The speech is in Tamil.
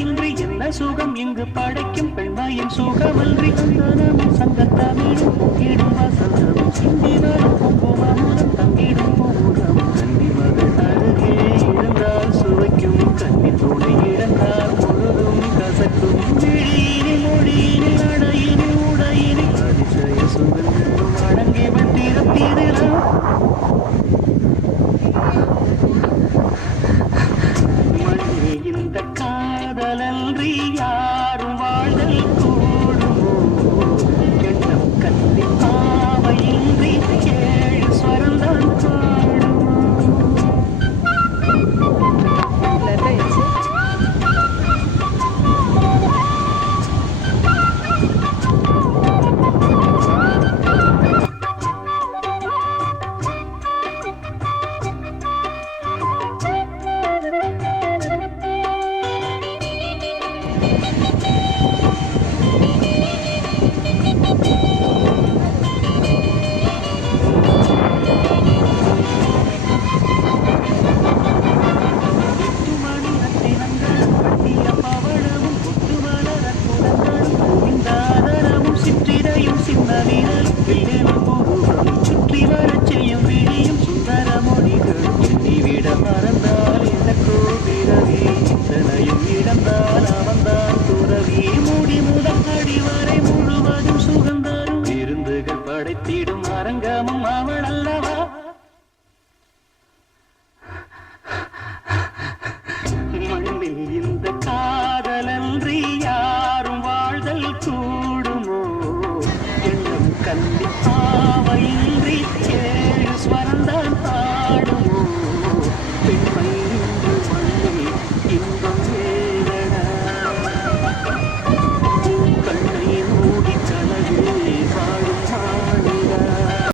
இன்றி என்ன சுகம் இங்கு படைக்கும் பெண்மாயின் சுகமன்றி சந்தனமும் சங்கத்தமிழும் பொங்கிடும் வசந்தமும் சிந்தி வரும் குங்குமமுதம் தங்கிடும் பூரம் கன்னி மகள் அருகே இருந்தால் சுவைக்கும் கன்னி துணை இழந்தால் முழுதும் கசக்கும் விழியினில் மொழியினில் அடையினில் உடையினில் அதிசய சுகங்களும் அடங்கிவள் பிறப்பிடலாம் இந்த காதலன்றி யாரும் வாழ்தல் கூடுமோ எண்ணம் கத்தி பாவையின்றி ஏழு ஸ்வரம்தான் பாடுமோ சுற்றி வரச் செய்யும் விழியும் சுந்தர மொழிகள் எண்ணிவிட மறந்தால் எனக்கோ பிறவி இத்தனையும் இழந்தால் அவன்தான் துறவி மூடி முதல் அடிவரை முழுவதும் சுகந்தரும் விருந்துகள் படைத்திடும் அரங்கமும் அவள் அல்லவா மண்ணில் இந்த